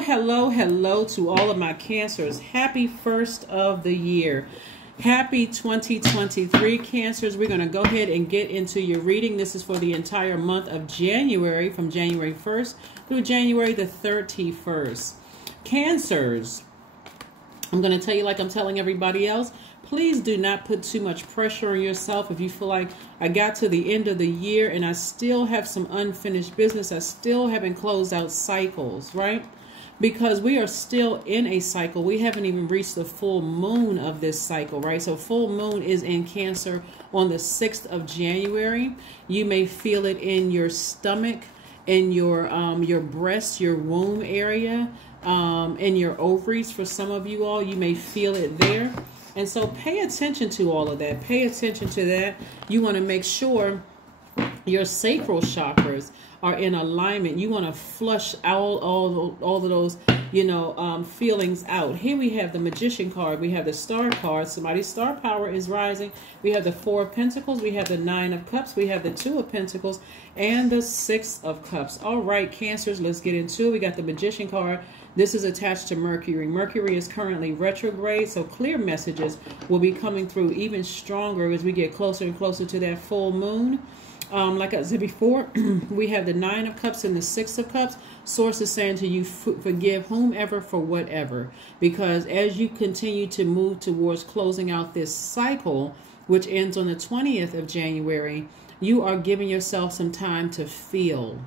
Hello, hello to all of my Cancers. Happy first of the year. Happy 2023 Cancers. We're going to go ahead and get into your reading. This is for the entire month of January, from January 1st through January the 31st. Cancers. I'm going to tell you like I'm telling everybody else. Please do not put too much pressure on yourself. If you feel like I got to the end of the year and I still have some unfinished business, I still haven't closed out cycles, right? Because we are still in a cycle. We haven't even reached the full moon of this cycle, right? So full moon is in Cancer on the 6th of January. You may feel it in your stomach, in your breast, your womb area, in your ovaries. For some of you all, you may feel it there. And so pay attention to all of that. Pay attention to that. You want to make sure your sacral chakras are in alignment. You want to flush out all of those, feelings out. Here we have the Magician card. We have the Star card. Somebody's star power is rising. We have the Four of Pentacles. We have the Nine of Cups. We have the Two of Pentacles and the Six of Cups. All right, Cancers, let's get into it. We got the Magician card. This is attached to Mercury. Mercury is currently retrograde, so clear messages will be coming through even stronger as we get closer and closer to that full moon. Like I said before, we have the Nine of Cups and the Six of Cups. Source is saying to you, forgive whomever for whatever. Because as you continue to move towards closing out this cycle, which ends on the 20th of January, you are giving yourself some time to feel.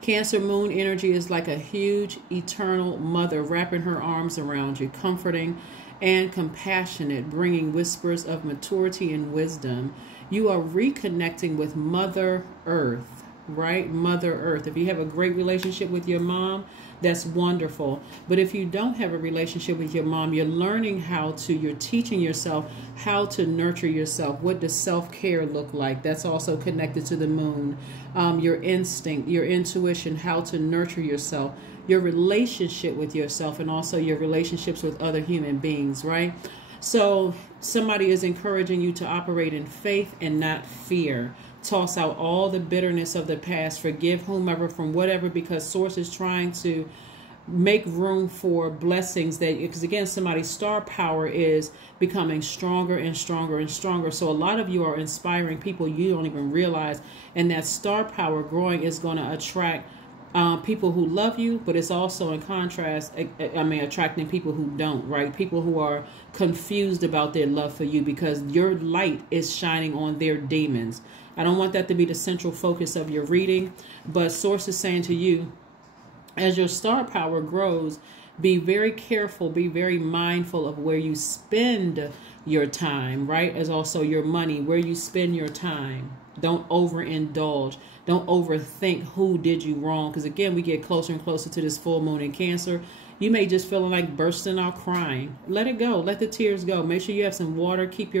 Cancer moon energy is like a huge eternal mother wrapping her arms around you, comforting and compassionate, bringing whispers of maturity and wisdom. You are reconnecting with Mother Earth, right? Mother Earth. If you have a great relationship with your mom, that's wonderful. But if you don't have a relationship with your mom, you're teaching yourself how to nurture yourself. What does self-care look like? That's also connected to the moon. Your instinct, your intuition, how to nurture yourself, your relationship with yourself, and also your relationships with other human beings, right? So somebody is encouraging you to operate in faith and not fear. Toss out all the bitterness of the past. Forgive whomever from whatever, because Source is trying to make room for blessings because again, somebody's star power is becoming stronger and stronger and stronger. So a lot of you are inspiring people you don't even realize, and that star power growing is going to attract people who love you, but it's also in contrast, attracting people who don't, right? People who are confused about their love for you because your light is shining on their demons. I don't want that to be the central focus of your reading, but Source is saying to you, as your star power grows, be very careful, be very mindful of where you spend your time, right? As also your money, where you spend your time. Don't overindulge. Don't overthink who did you wrong. Because again, we get closer and closer to this full moon in Cancer. You may just feel like bursting out crying. Let it go. Let the tears go. Make sure you have some water. Keep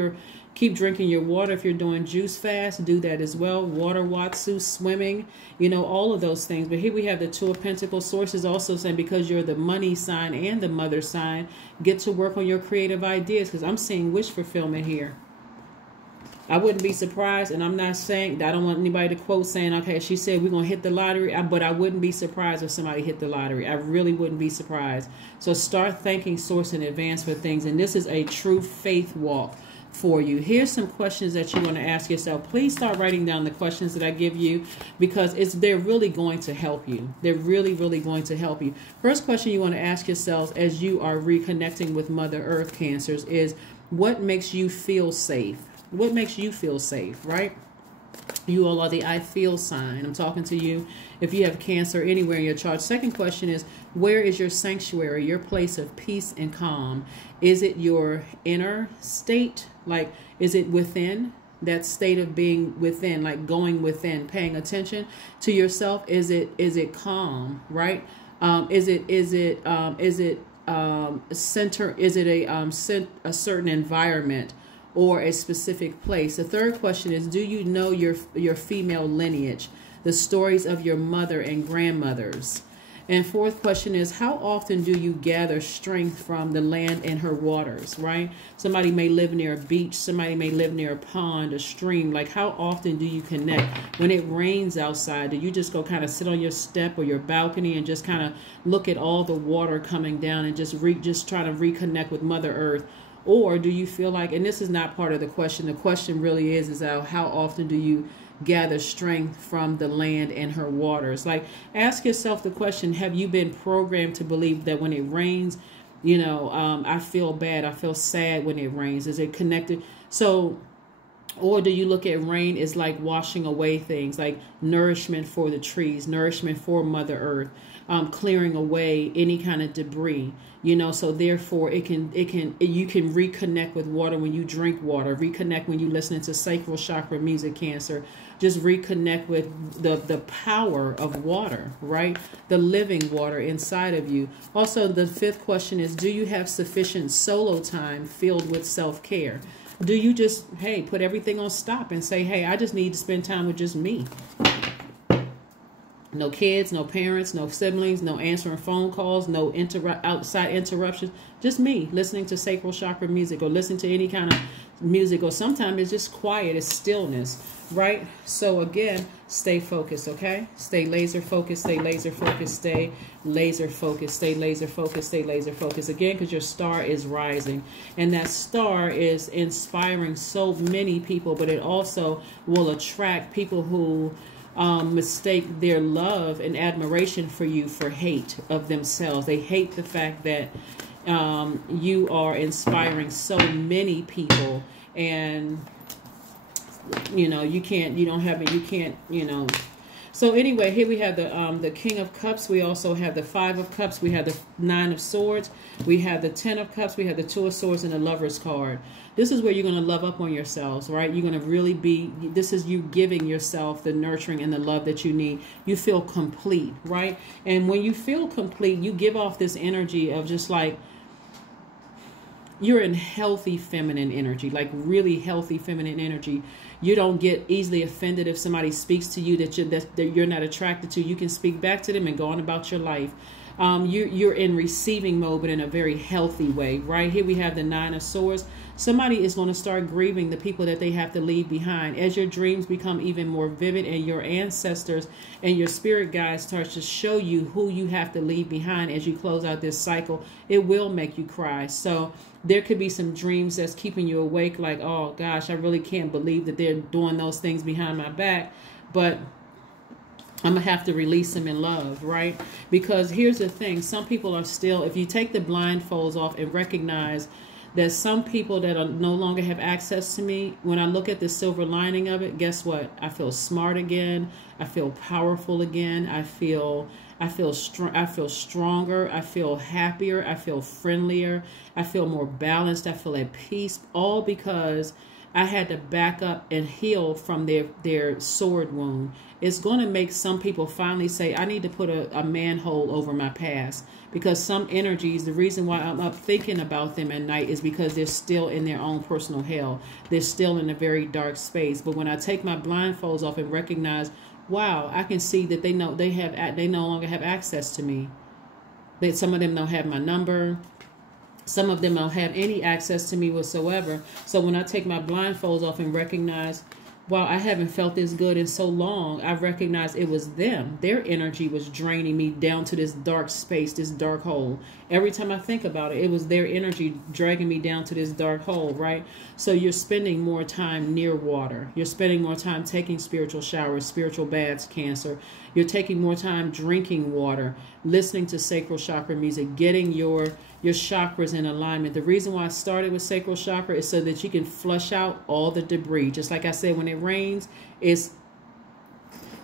drinking your water. If you're doing juice fast, do that as well. Water, watsu, swimming, all of those things. But here we have the Two of Pentacles. Source is also saying because you're the money sign and the mother sign, get to work on your creative ideas, because I'm seeing wish fulfillment here. I wouldn't be surprised, and I'm not saying, I don't want anybody to quote saying, okay, she said we're going to hit the lottery, but I wouldn't be surprised if somebody hit the lottery. I really wouldn't be surprised. So start thanking Source in advance for things, and this is a true faith walk for you. Here's some questions that you want to ask yourself. Please start writing down the questions that I give you, because they're really going to help you. They're really, really going to help you. First question you want to ask yourselves as you are reconnecting with Mother Earth, Cancers, is what makes you feel safe? What makes you feel safe, right? You all are the I feel sign. I'm talking to you if you have Cancer anywhere in your chart. Second question is, where is your sanctuary, your place of peace and calm? Is it your inner state? Like, is it within? That state of being within, like going within, paying attention to yourself. Is it calm, right? Is it center? Is it a certain environment or a specific place? The third question is, do you know your female lineage, the stories of your mother and grandmothers? And fourth question is, how often do you gather strength from the land and her waters, right? Somebody may live near a beach. Somebody may live near a pond, a stream. Like, how often do you connect? When it rains outside, do you just go kind of sit on your step or your balcony and just kind of look at all the water coming down and just try to reconnect with Mother Earth? Or do you feel like, and this is not part of the question really is how often do you gather strength from the land and her waters? Like, ask yourself the question, have you been programmed to believe that when it rains, I feel bad, I feel sad when it rains? Is it connected? So, or do you look at rain as like washing away things, like nourishment for the trees, nourishment for Mother Earth, clearing away any kind of debris, so therefore you can reconnect with water when you drink water, reconnect when you listen to sacral chakra music, Cancer. Just reconnect with the power of water, right? The living water inside of you. Also, the fifth question is, do you have sufficient solo time filled with self-care? Do you just, hey, put everything on stop and say, hey, I just need to spend time with just me? No kids, no parents, no siblings, no answering phone calls, no outside interruptions. Just me listening to sacral chakra music or listening to any kind of music, or sometimes it's just quiet, it's stillness, right? So again, stay focused, okay? Stay laser focused, stay laser focused, stay laser focused, stay laser focused, stay laser focused. Again, because your star is rising, and that star is inspiring so many people, but it also will attract people who mistake their love and admiration for you for hate of themselves. They hate the fact that you are inspiring so many people, and you can't. So anyway, here we have the King of Cups. We also have the Five of Cups. We have the Nine of Swords. We have the Ten of Cups. We have the Two of Swords and the Lover's card. This is where you're going to love up on yourselves, right? You're going to really this is you giving yourself the nurturing and the love that you need. You feel complete, right? And when you feel complete, you give off this energy of just like, you're in healthy feminine energy, like really healthy feminine energy. You don't get easily offended if somebody speaks to you that you're not attracted to. You can speak back to them and go on about your life. You're in receiving mode, but in a very healthy way, right? Here we have the Nine of Swords. Somebody is going to start grieving the people that they have to leave behind. As your dreams become even more vivid and your ancestors and your spirit guides start to show you who you have to leave behind as you close out this cycle, it will make you cry. So there could be some dreams that's keeping you awake, like, oh gosh, I really can't believe that they're doing those things behind my back, but I'm going to have to release them in love, right? Because here's the thing. Some people are still, if you take the blindfolds off and recognize that some people that are no longer have access to me, when I look at the silver lining of it, guess what? I feel smart again. I feel powerful again. I feel stronger. I feel happier. I feel friendlier. I feel more balanced. I feel at peace, all because I had to back up and heal from their sword wound. It's going to make some people finally say, I need to put a manhole over my past, because some energies, the reason why I'm up thinking about them at night is because they're still in their own personal hell. They're still in a very dark space. But when I take my blindfolds off and recognize, wow, I can see that they no longer have access to me. That some of them don't have my number. Some of them don't have any access to me whatsoever. So when I take my blindfolds off and recognize, wow, I haven't felt this good in so long, I recognize it was them. Their energy was draining me down to this dark space, this dark hole. Every time I think about it, it was their energy dragging me down to this dark hole, right? So you're spending more time near water. You're spending more time taking spiritual showers, spiritual baths, Cancer. You're taking more time drinking water, listening to sacral chakra music, getting your chakras in alignment. The reason why I started with sacral chakra is so that you can flush out all the debris. Just like I said, when it rains, it's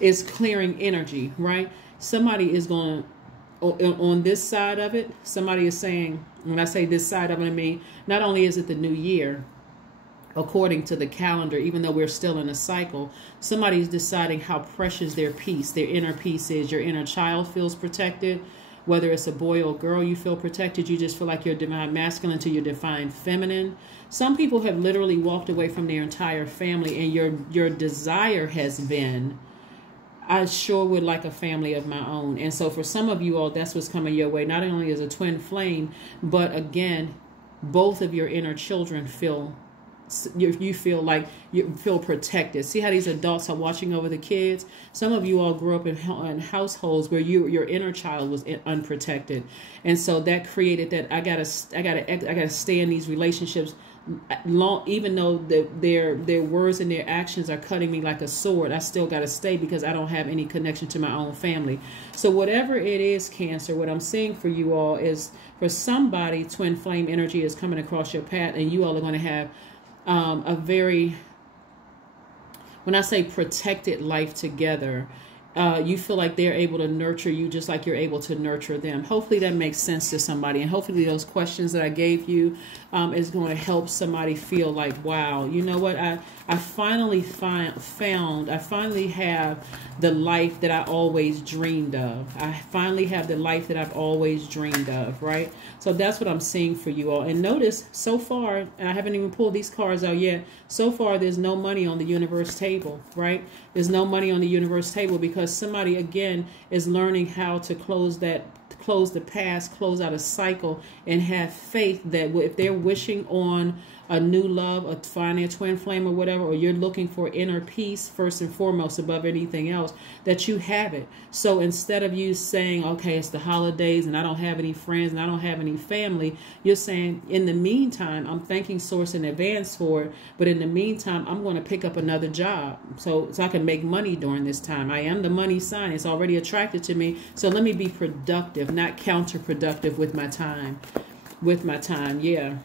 clearing energy, right? Somebody is going on this side of it. Somebody is saying, when I say this side of it, I mean, not only is it the new year, according to the calendar, even though we're still in a cycle, somebody's deciding how precious their peace, their inner peace is. Your inner child feels protected. Whether it's a boy or girl, you feel protected. You just feel like you're divine masculine to your divine feminine. Some people have literally walked away from their entire family, and your desire has been, I sure would like a family of my own. And so for some of you all, that's what's coming your way. Not only as a twin flame, but again, both of your inner children you feel like you feel protected. See how these adults are watching over the kids? Some of you all grew up in households where your inner child was unprotected, and so that created that I gotta stay in these relationships long, even though their words and their actions are cutting me like a sword. I still gotta stay because I don't have any connection to my own family. So whatever it is, Cancer, what I'm seeing for you all is, for somebody, twin flame energy is coming across your path, and you all are going to have a very, when I say protected life together, you feel like they're able to nurture you just like you're able to nurture them. Hopefully that makes sense to somebody, and hopefully those questions that I gave you is going to help somebody feel like, wow, you know what, I finally I finally have the life that I always dreamed of. I finally have the life that I've always dreamed of, right? So that's what I'm seeing for you all. And notice, so far, I haven't even pulled these cards out yet, so far there's no money on the universe table, right? There's no money on the universe table because somebody, again, is learning how to close the past, close out a cycle, and have faith that if they're wishing on a new love, a finding a twin flame or whatever, or you're looking for inner peace first and foremost above anything else, that you have it. So instead of you saying, okay, it's the holidays and I don't have any friends and I don't have any family, you're saying, in the meantime, I'm thanking Source in advance for it, but in the meantime, I'm going to pick up another job so I can make money during this time. I am the money sign. It's already attracted to me. So let me be productive, not counterproductive with my time. Yeah.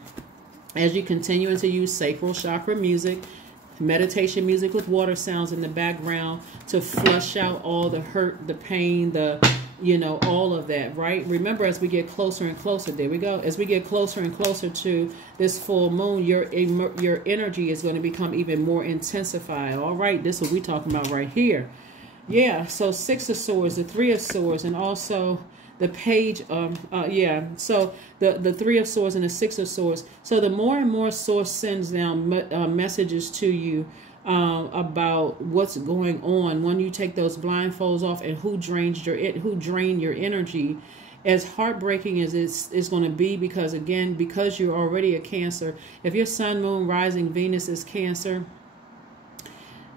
As you continue to use sacral chakra music, meditation music with water sounds in the background to flush out all the hurt, the pain, all of that, right? Remember, as we get closer and closer, there we go. As we get closer and closer to this full moon, your energy is going to become even more intensified. All right, this is what we're talking about right here. Yeah, so 6 of Swords, the 3 of Swords, and also the Page of, so the 3 of Swords and the 6 of Swords. So the more and more Source sends down messages to you about what's going on when you take those blindfolds off and who drained your energy, as heartbreaking as it's going to be, because again, because you're already a Cancer, if your Sun, Moon, Rising, Venus is Cancer,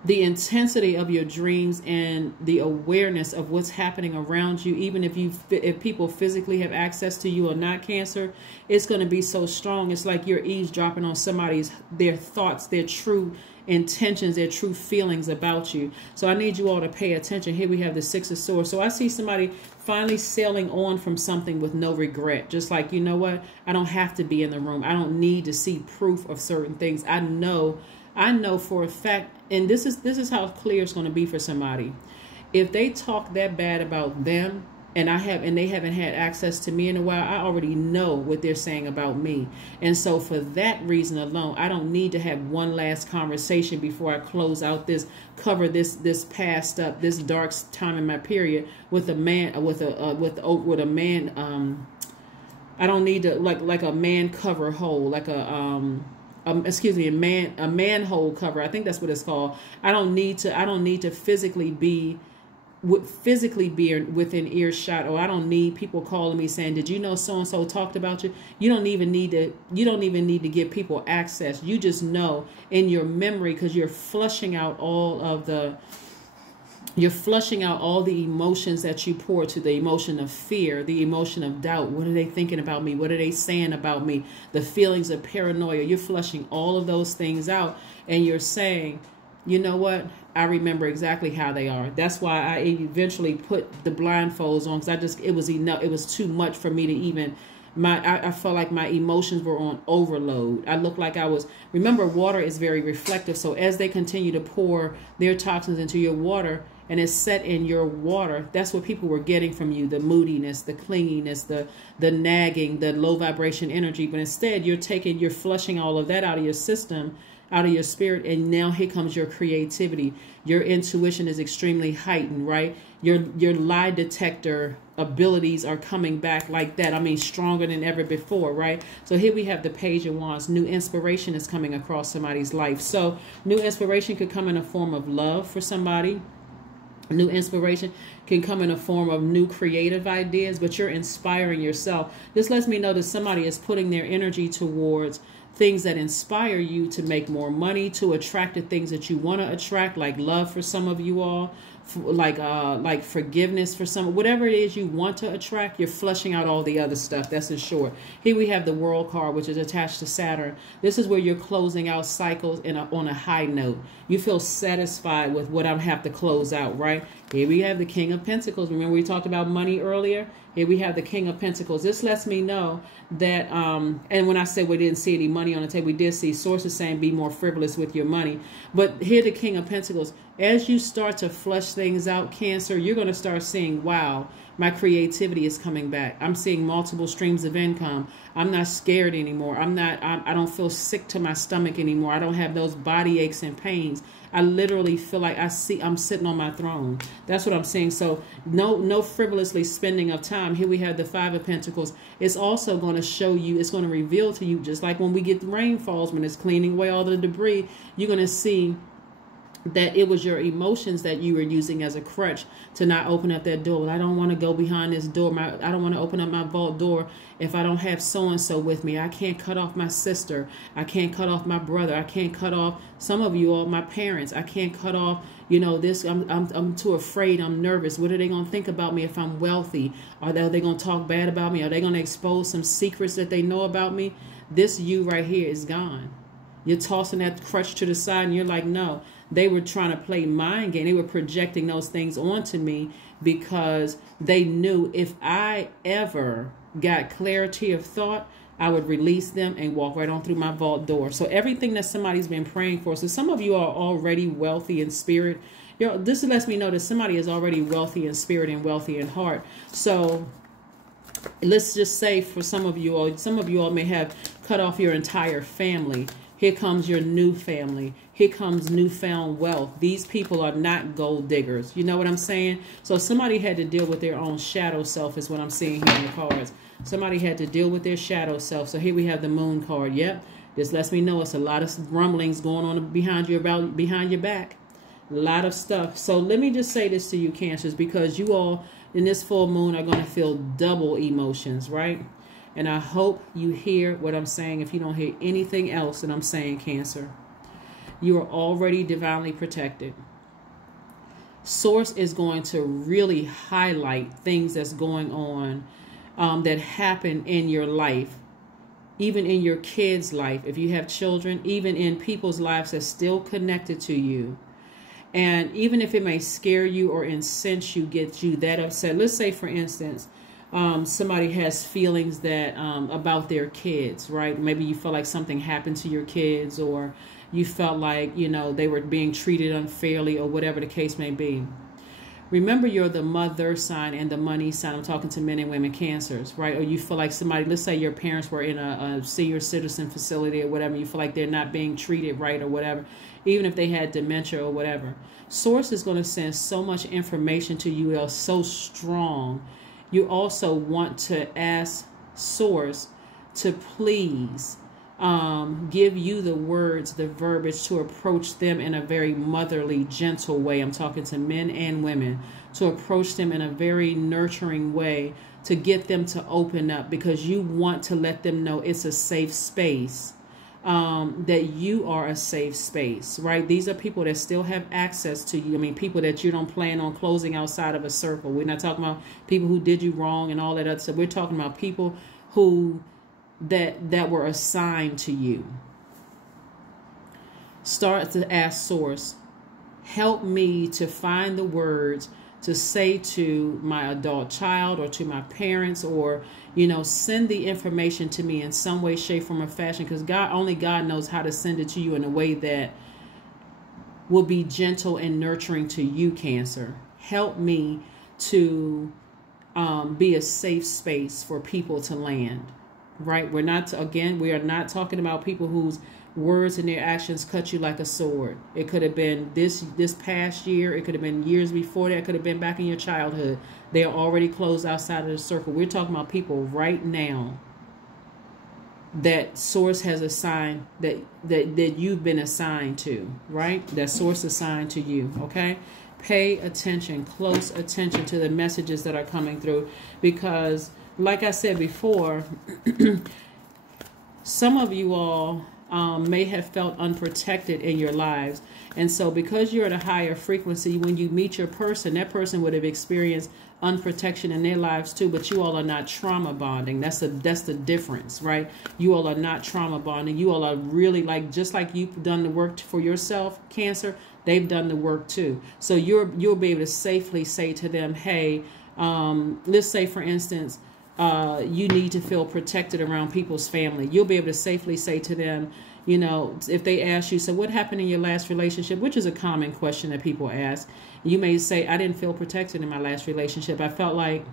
the intensity of your dreams and the awareness of what's happening around you, even if people physically have access to you or not Cancer, it's going to be so strong. It's like you're eavesdropping on their thoughts, their true intentions, their true feelings about you. So I need you all to pay attention. Here we have the 6 of Swords. So I see somebody finally sailing on from something with no regret. Just like, you know what? I don't have to be in the room. I don't need to see proof of certain things. I know for a fact, and this is how clear it's going to be for somebody. If they talk that bad about them, and they haven't had access to me in a while, I already know what they're saying about me. And so for that reason alone, I don't need to have one last conversation before I close out this past up, this dark time in my period with a man, with a man. I don't need to like a man cover hole, like a manhole cover. I think that's what it's called. I don't need to physically be within earshot, or I don't need people calling me saying, did you know so and so talked about you? You don't even need to give people access. You just know in your memory, because you're flushing out all the emotions that you pour to, the emotion of fear, the emotion of doubt. What are they thinking about me? What are they saying about me? The feelings of paranoia. You're flushing all of those things out, and you're saying, you know what? I remember exactly how they are. That's why I eventually put the blindfolds on, because it was enough. It was too much for me to even. I felt like my emotions were on overload. I looked like I was. Remember, water is very reflective. So as they continue to pour their toxins into your water, and it's set in your water, that's what people were getting from you: the moodiness, the clinginess, the nagging, the low vibration energy. But instead, you're flushing all of that out of your system, out of your spirit, and now here comes your creativity. Your intuition is extremely heightened, right? Your lie detector abilities are coming back like that. I mean, stronger than ever before, right? So here we have the Page of Wands. New inspiration is coming across somebody's life. So new inspiration could come in a form of love for somebody. New inspiration can come in a form of new creative ideas, but you're inspiring yourself. This lets me know that somebody is putting their energy towards things that inspire you to make more money, to attract the things that you want to attract, like love for some of you all, like forgiveness for some, whatever it is you want to attract. You're flushing out all the other stuff. That's in short. Here we have the World card, which is attached to Saturn. This is where you're closing out cycles on a high note. You feel satisfied with what I have to close out, right? Here we have the King of Pentacles. Remember we talked about money earlier? Here we have the King of Pentacles. This lets me know that, and when I said we didn't see any money on the table, we did see sources saying be more frivolous with your money. But here the King of Pentacles, as you start to flush things out, Cancer, you're going to start seeing, wow, my creativity is coming back. I'm seeing multiple streams of income. I'm not scared anymore. I don't feel sick to my stomach anymore. I don't have those body aches and pains. I literally feel like I'm sitting on my throne. That's what I'm saying. So no frivolously spending of time. Here we have the Five of Pentacles. It's also going to show you, it's going to reveal to you, just like when we get the rainfalls, when it's cleaning away all the debris, you're going to see that it was your emotions that you were using as a crutch to not open up that door. I don't want to go behind this door. I don't want to open up my vault door if I don't have so-and-so with me. I can't cut off my sister. I can't cut off my brother. I can't cut off some of you all, my parents. I can't cut off, you know, this. I'm too afraid. I'm nervous. What are they going to think about me if I'm wealthy? Are they going to talk bad about me? Are they going to expose some secrets that they know about me? This you right here is gone. You're tossing that crutch to the side and you're like, no. They were trying to play mind game. They were projecting those things onto me because they knew if I ever got clarity of thought, I would release them and walk right on through my vault door. So everything that somebody's been praying for. So some of you are already wealthy in spirit. You know, this lets me know that somebody is already wealthy in spirit and wealthy in heart. So let's just say for some of you all may have cut off your entire family. Here comes your new family. Here comes newfound wealth. These people are not gold diggers. You know what I'm saying? So somebody had to deal with their own shadow self is what I'm seeing here in the cards. Somebody had to deal with their shadow self. So here we have the Moon card. Yep. This lets me know it's a lot of rumblings going on behind your back. A lot of stuff. So let me just say this to you, Cancers, because you all in this full moon are going to feel double emotions, right? And I hope you hear what I'm saying. If you don't hear anything else that I'm saying, Cancer, you are already divinely protected. Source is going to really highlight things that's going on that happen in your life, even in your kids' life. If you have children, even in people's lives that's still connected to you. And even if it may scare you or incense you, get you that upset. Let's say, for instance, somebody has feelings that about their kids, right? Maybe you feel like something happened to your kids, or you felt like, you know, they were being treated unfairly, or whatever the case may be. Remember, you're the mother sign and the money sign. I'm talking to men and women Cancers, right? Or you feel like somebody, let's say your parents were in a senior citizen facility or whatever. You feel like they're not being treated right or whatever, even if they had dementia or whatever. Source is going to send so much information to you. It's so strong. You also want to ask Source to please give you the words, the verbiage to approach them in a very motherly, gentle way. I'm talking to men and women, to approach them in a very nurturing way, to get them to open up, because you want to let them know it's a safe space, that you are a safe space, right? These are people that still have access to you. I mean, people that you don't plan on closing outside of a circle. We're not talking about people who did you wrong and all that other stuff. We're talking about people who that were assigned to you. Start to ask Source, help me to find the words to say to my adult child or to my parents, or, you know, send the information to me in some way, shape, form, or fashion, because only God knows how to send it to you in a way that will be gentle and nurturing to you, Cancer. Help me to be a safe space for people to land. Right? We are not talking about people whose words and their actions cut you like a sword. It could have been this past year. It could have been years before that. It could have been back in your childhood. They are already closed outside of the circle. We're talking about people right now that Source has assigned, that you've been assigned to, right? That Source assigned to you, okay? Pay attention, close attention to the messages that are coming through, because like I said before, some of you all may have felt unprotected in your lives. And so because you're at a higher frequency, when you meet your person, that person would have experienced unprotection in their lives too, but you all are not trauma bonding. That's the difference, right? You all are not trauma bonding. You all are really, like, just like you've done the work for yourself, Cancer, they've done the work too. So you'll be able to safely say to them, hey, let's say for instance, you need to feel protected around people's family. You'll be able to safely say to them, you know, if they ask you, so what happened in your last relationship, which is a common question that people ask, you may say, I didn't feel protected in my last relationship. I felt like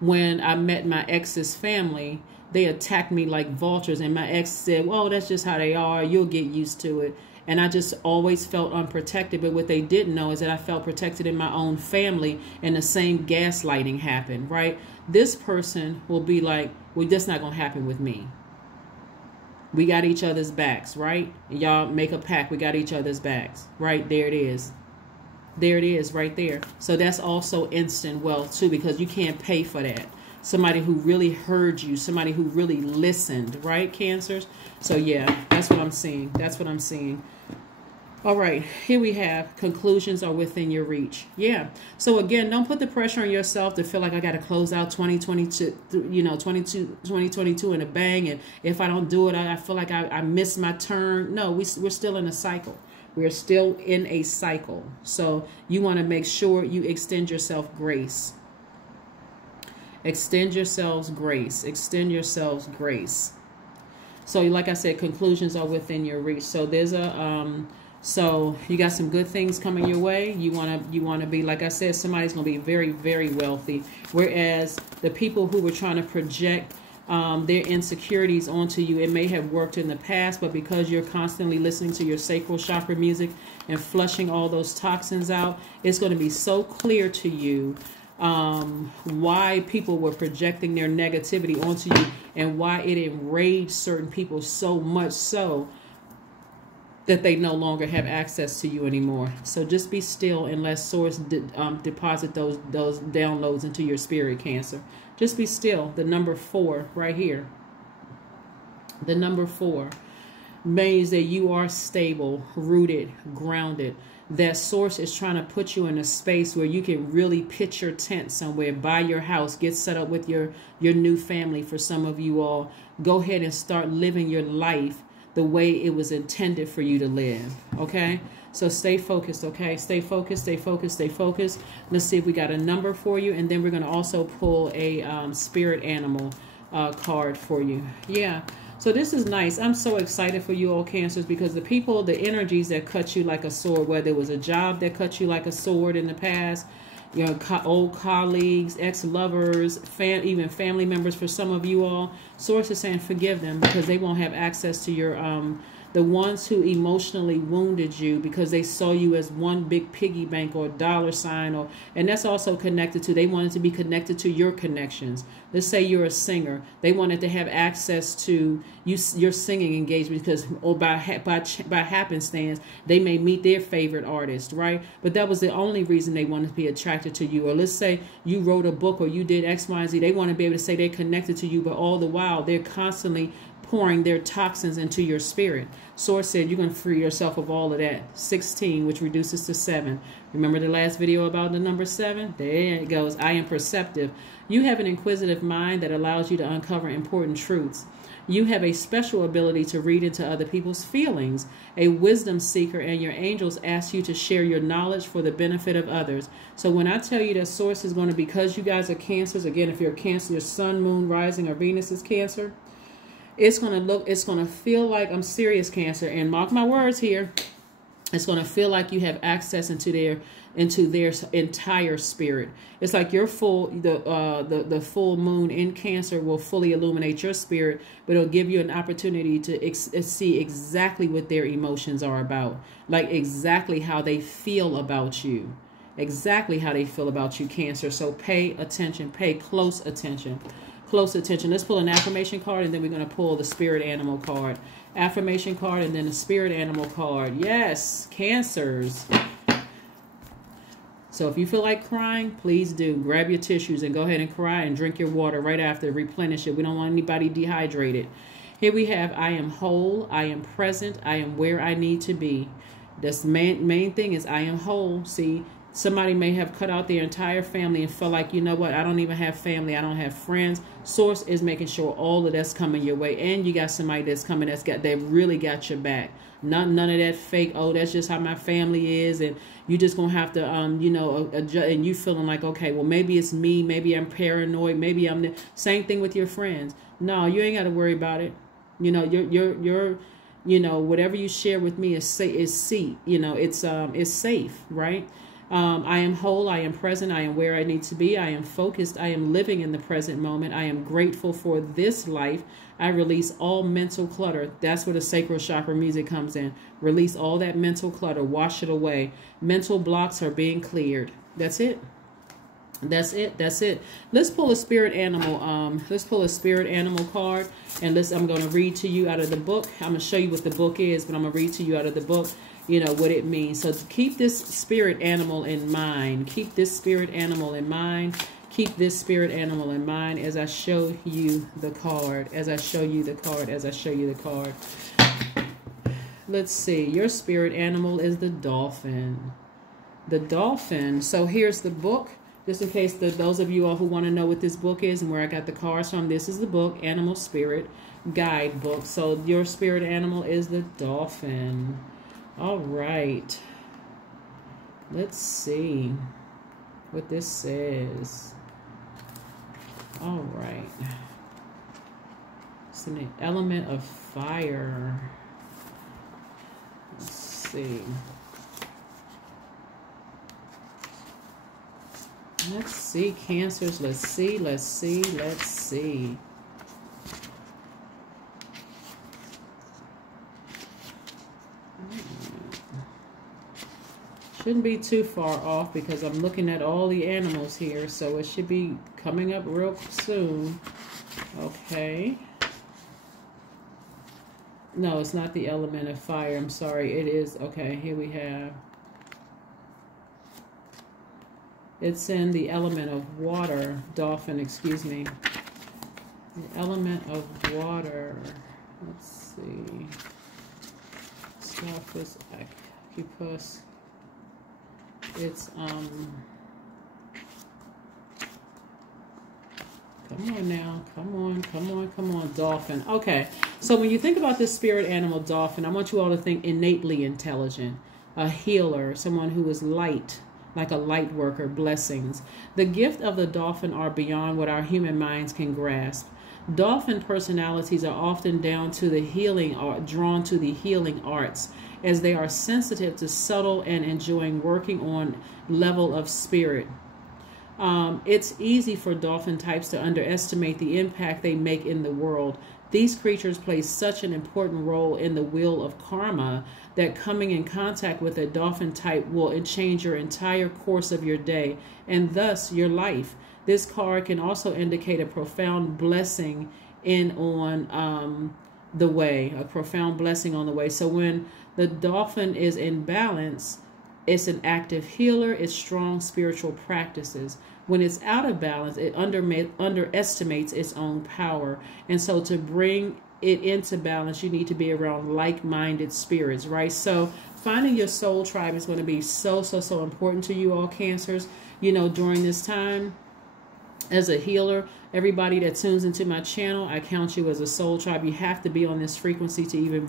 when I met my ex's family, they attacked me like vultures. And my ex said, well, that's just how they are. You'll get used to it. And I just always felt unprotected. But what they didn't know is that I felt protected in my own family, and the same gaslighting happened, right? This person will be like, well, that's not going to happen with me. We got each other's backs, right? Y'all make a pact. We got each other's backs, right? There it is. There it is right there. So that's also instant wealth too, because you can't pay for that. Somebody who really heard you, somebody who really listened, right, Cancers? So yeah, that's what I'm seeing. That's what I'm seeing. All right, here we have conclusions are within your reach. Yeah. So again, don't put the pressure on yourself to feel like I got to close out 2022, 2022 in a bang. And if I don't do it, I feel like I missed my turn. No, we're still in a cycle. We're still in a cycle. So you want to make sure you extend yourself grace. Extend yourselves grace. Extend yourselves grace. So like I said, conclusions are within your reach. So there's a so you got some good things coming your way. You want to be, like I said, somebody's going to be very, very wealthy. Whereas the people who were trying to project their insecurities onto you, it may have worked in the past, but because you're constantly listening to your sacral chakra music and flushing all those toxins out, it's going to be so clear to you why people were projecting their negativity onto you and why it enraged certain people so much so that they no longer have access to you anymore. So just be still and let Source deposit those downloads into your spirit, Cancer. Just be still. The number 4 right here. The number 4 means that you are stable, rooted, grounded. That Source is trying to put you in a space where you can really pitch your tent somewhere, buy your house, get set up with your new family. For some of you all, go ahead and start living your life the way it was intended for you to live. Okay, so stay focused. Okay, stay focused, stay focused, stay focused. Let's see if we got a number for you, and then we're going to also pull a spirit animal card for you. Yeah, so this is nice. I'm so excited for you all, Cancers, because the people, the energies that cut you like a sword, whether it was a job that cut you like a sword in the past, your old colleagues, ex-lovers, even family members for some of you all, Source is saying forgive them, because they won't have access to your, the ones who emotionally wounded you because they saw you as one big piggy bank or dollar sign, and that's also connected to, they wanted to be connected to your connections. Let's say you're a singer. They wanted to have access to your singing engagement because, or by happenstance, they may meet their favorite artist, right? But that was the only reason they wanted to be attracted to you. Or let's say you wrote a book or you did X, Y, and Z. They want to be able to say they're connected to you, but all the while they're constantly pouring their toxins into your spirit. Source said you're going to free yourself of all of that. 16, which reduces to 7. Remember the last video about the number 7? There it goes. I am perceptive. You have an inquisitive mind that allows you to uncover important truths. You have a special ability to read into other people's feelings. A wisdom seeker, and your angels ask you to share your knowledge for the benefit of others. So when I tell you that Source is going to, because you guys are Cancers, again, if you're a Cancer, your sun, moon, rising, or Venus is Cancer, it's going to feel like, I'm serious, Cancer, and mark my words here, it's going to feel like you have access into their entire spirit. It's like your the full moon in Cancer will fully illuminate your spirit, but it'll give you an opportunity to see exactly what their emotions are about, like exactly how they feel about you, exactly how they feel about you, Cancer. So pay attention, pay close attention. Close attention. Let's pull an affirmation card, and then we're going to pull the spirit animal card. Affirmation card, and then the spirit animal card. Yes, Cancers. So if you feel like crying, please do. Grab your tissues and go ahead and cry and drink your water right after. Replenish it. We don't want anybody dehydrated. Here we have, I am whole, I am present, I am where I need to be. That's the main thing is I am whole. See, somebody may have cut out their entire family and felt like, you know what, I don't even have family, I don't have friends. Source is making sure all of that's coming your way, and you got somebody that's coming that really got your back. None of that fake, oh, that's just how my family is, and you just gonna have to you know, adjust, and you feeling like, okay, well, maybe it's me, maybe I'm paranoid, maybe I'm the same thing with your friends. No, you ain't got to worry about it. You know, you're you know, whatever you share with me is safe. You know, it's safe, right? I am whole, I am present, I am where I need to be, I am focused, I am living in the present moment, I am grateful for this life, I release all mental clutter. That's where the sacral chakra music comes in. Release all that mental clutter, wash it away. Mental blocks are being cleared. That's it. That's it. That's it. Let's pull a spirit animal. Let's pull a spirit animal card, and I'm going to read to you out of the book. I'm going to show you what the book is, but I'm going to read to you out of the book, you know, what it means. So to keep this spirit animal in mind. Keep this spirit animal in mind. Keep this spirit animal in mind as I show you the card. As I show you the card. As I show you the card. Let's see. Your spirit animal is the dolphin. The dolphin. So here's the book. Just in case those of you all who want to know what this book is and where I got the cards from, this is the book, Animal Spirit Guide Book. So your spirit animal is the dolphin. All right. Let's see what this says. All right. It's an element of fire. Let's see. Let's see, Cancers. Let's see, let's see, let's see. Shouldn't be too far off because I'm looking at all the animals here, so it should be coming up real soon. Okay. No, it's not the element of fire. I'm sorry. It is. Okay, here we have. It's in the element of water, dolphin, excuse me. The element of water. Let's see. Sophus, octopus. It's, come on now. Come on, come on, come on, dolphin. Okay, so when you think about this spirit animal, dolphin, I want you all to think innately intelligent, a healer, someone who is light, like a light worker, blessings. The gift of the dolphin are beyond what our human minds can grasp. Dolphin personalities are often drawn to the healing arts, as they are sensitive to subtle and enjoying working on level of spirit. It's easy for dolphin types to underestimate the impact they make in the world. These creatures play such an important role in the wheel of karma that coming in contact with a dolphin type will change your entire course of your day and thus your life. This card can also indicate a profound blessing on the way, a profound blessing on the way. So when the dolphin is in balance, it's an active healer, it's strong spiritual practices. When it's out of balance, it underestimates its own power. And so to bring it into balance, you need to be around like-minded spirits, right? So finding your soul tribe is going to be so important to you all, Cancers, you know, during this time. As a healer, everybody that tunes into my channel, I count you as a soul tribe. You have to be on this frequency to even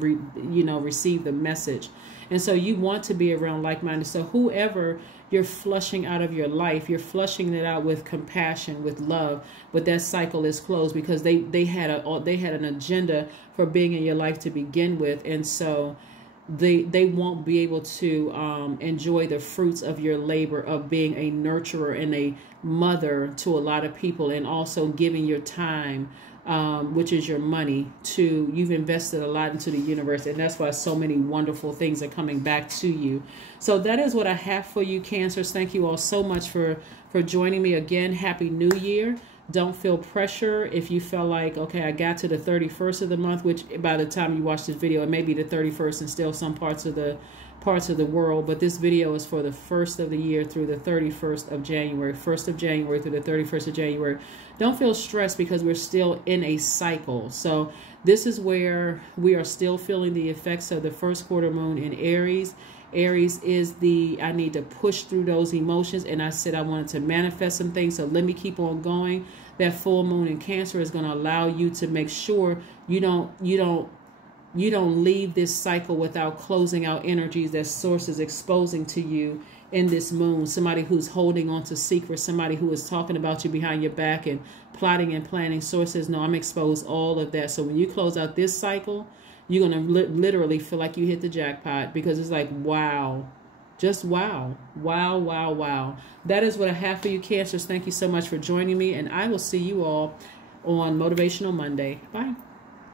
receive the message. And so you want to be around like-minded. So whoever you're flushing out of your life, you're flushing it out with compassion, with love, but that cycle is closed because they had an agenda for being in your life to begin with. And so they won't be able to enjoy the fruits of your labor of being a nurturer and a mother to a lot of people, and also giving your time, which is your money, you've invested a lot into the universe, and that's why so many wonderful things are coming back to you. So that is what I have for you, Cancers. Thank you all so much for joining me again. Happy New Year. Don't feel pressure if you feel like, okay, I got to the 31st of the month, which by the time you watch this video, it may be the 31st and still some parts of the parts of the world, but this video is for the 1st of the year through the 31st of January, 1st of January through the 31st of January. Don't feel stressed because we're still in a cycle. So this is where we are still feeling the effects of the first quarter moon in Aries. Aries is I need to push through those emotions, and I said I wanted to manifest some things, so let me keep on going. That full moon in Cancer is going to allow you to make sure you don't leave this cycle without closing out energies that source is exposing to you in this moon. Somebody who's holding on to secrets, somebody who is talking about you behind your back and plotting and planning. Source says, no, I'm exposed all of that. So when you close out this cycle, you're going to literally feel like you hit the jackpot, because it's like, wow, just wow, wow, wow, wow. That is what I have for you, Cancers. Thank you so much for joining me, and I will see you all on Motivational Monday. Bye.